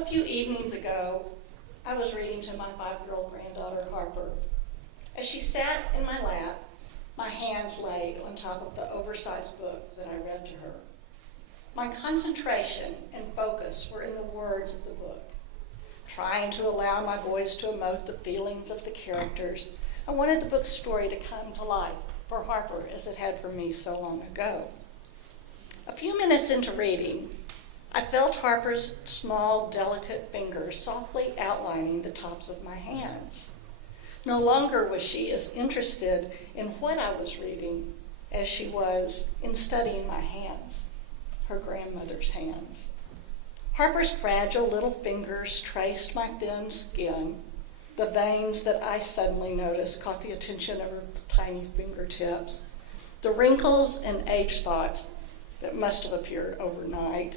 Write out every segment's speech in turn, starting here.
A few evenings ago, I was reading to my 5-year-old granddaughter, Harper. As she sat in my lap, my hands laid on top of the oversized book that I read to her. My concentration and focus were in the words of the book. Trying to allow my voice to emote the feelings of the characters, I wanted the book's story to come to life for Harper as it had for me so long ago. A few minutes into reading, I felt Harper's small, delicate fingers softly outlining the tops of my hands. No longer was she as interested in what I was reading as she was in studying my hands, her grandmother's hands. Harper's fragile little fingers traced my thin skin. The veins that I suddenly noticed caught the attention of her tiny fingertips. The wrinkles and age spots that must have appeared overnight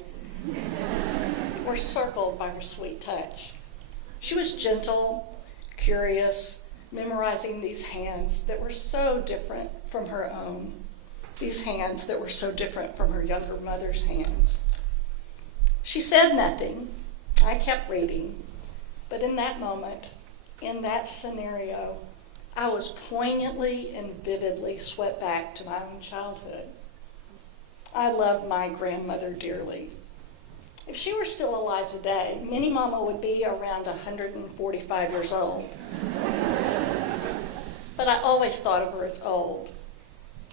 were circled by her sweet touch. She was gentle, curious, memorizing these hands that were so different from her own, these hands that were so different from her younger mother's hands. She said nothing. I kept reading, but in that moment, in that scenario, I was poignantly and vividly swept back to my own childhood. I loved my grandmother dearly. If she were still alive today, Minnie Mama would be around 145 years old. But I always thought of her as old.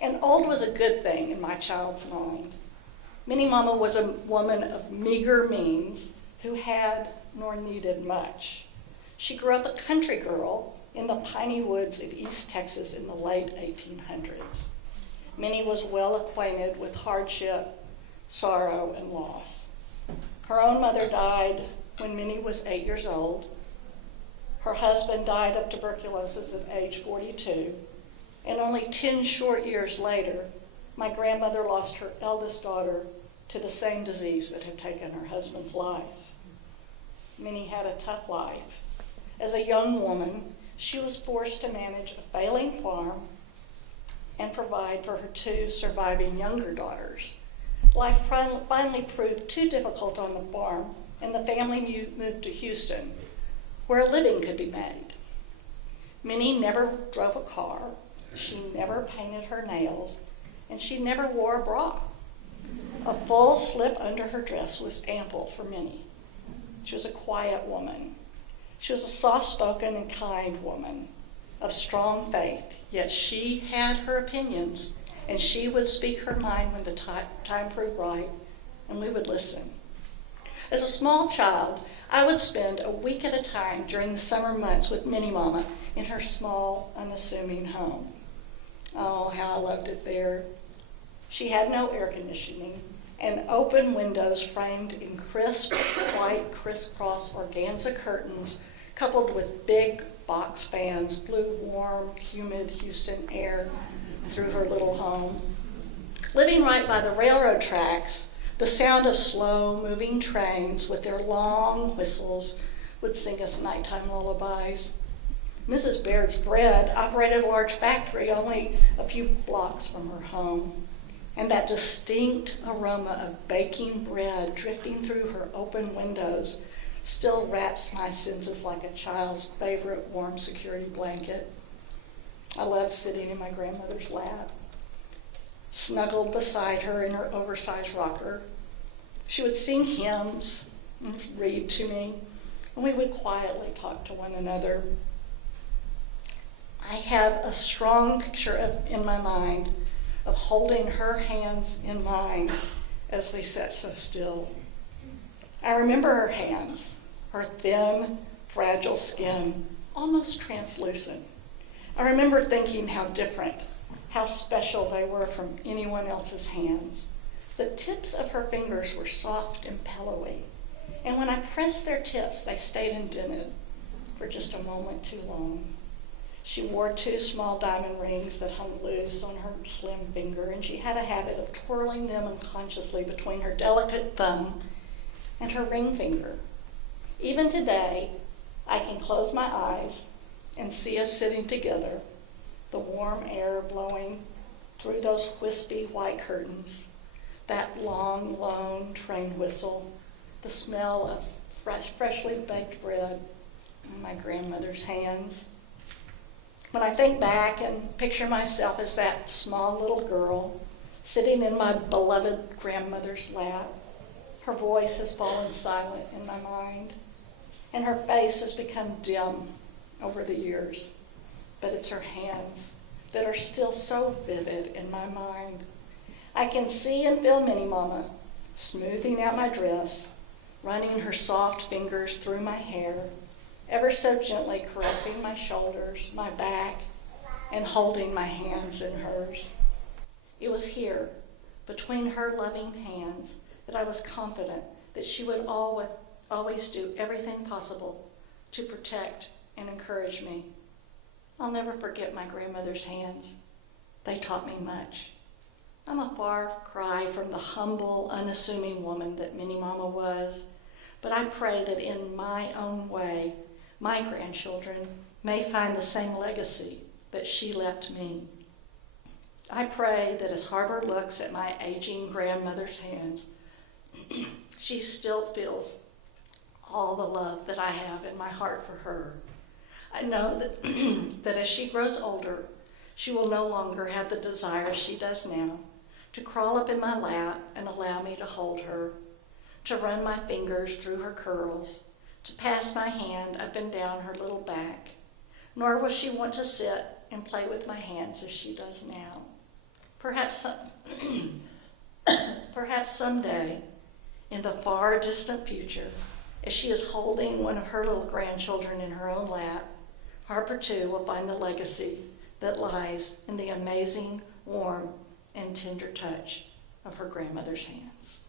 And old was a good thing in my child's mind. Minnie Mama was a woman of meager means who had nor needed much. She grew up a country girl in the piney woods of East Texas in the late 1800s. Minnie was well acquainted with hardship, sorrow, and loss. Her own mother died when Minnie was 8 years old. Her husband died of tuberculosis at age 42, and only 10 short years later, my grandmother lost her eldest daughter to the same disease that had taken her husband's life. Minnie had a tough life. As a young woman, she was forced to manage a failing farm and provide for her 2 surviving younger daughters. Life finally proved too difficult on the farm, and the family moved to Houston, where a living could be made. Minnie never drove a car, she never painted her nails, and she never wore a bra. A full slip under her dress was ample for Minnie. She was a quiet woman. She was a soft-spoken and kind woman of strong faith, yet she had her opinions, and she would speak her mind when the time proved right, and we would listen. As a small child, I would spend a week at a time during the summer months with Minnie Mama in her small, unassuming home. Oh, how I loved it there. She had no air conditioning, and open windows framed in crisp, white, crisscross organza curtains, coupled with big box fans, blew warm, humid Houston air through her little home. Living right by the railroad tracks, the sound of slow-moving trains with their long whistles would sing us nighttime lullabies. Mrs. Baird's Bread operated a large factory only a few blocks from her home, and that distinct aroma of baking bread drifting through her open windows still wraps my senses like a child's favorite warm security blanket. I loved sitting in my grandmother's lap, snuggled beside her in her oversized rocker. She would sing hymns and read to me, and we would quietly talk to one another. I have a strong picture in my mind of holding her hands in mine as we sat so still. I remember her hands, her thin, fragile skin, almost translucent. I remember thinking how different, how special they were from anyone else's hands. The tips of her fingers were soft and pillowy, and when I pressed their tips, they stayed indented for just a moment too long. She wore 2 small diamond rings that hung loose on her slim finger, and she had a habit of twirling them unconsciously between her delicate thumb and her ring finger. Even today, I can close my eyes and see us sitting together, the warm air blowing through those wispy white curtains, that long, lone train whistle, the smell of freshly baked bread in my grandmother's hands. When I think back and picture myself as that small little girl sitting in my beloved grandmother's lap, her voice has fallen silent in my mind, and her face has become dim over the years. But it's her hands that are still so vivid in my mind. I can see and feel Minnie Mama smoothing out my dress, running her soft fingers through my hair, ever so gently caressing my shoulders, my back, and holding my hands in hers. It was here, between her loving hands, that I was confident that she would always do everything possible to protect and encourage me. I'll never forget my grandmother's hands. They taught me much. I'm a far cry from the humble, unassuming woman that Minnie Mama was, but I pray that in my own way, my grandchildren may find the same legacy that she left me. I pray that as Harbor looks at my aging grandmother's hands, she still feels all the love that I have in my heart for her. I know that, that as she grows older, she will no longer have the desire she does now to crawl up in my lap and allow me to hold her, to run my fingers through her curls, to pass my hand up and down her little back, nor will she want to sit and play with my hands as she does now. Perhaps someday, in the far distant future, as she is holding one of her little grandchildren in her own lap, Harper too will find the legacy that lies in the amazing, warm, and tender touch of her grandmother's hands.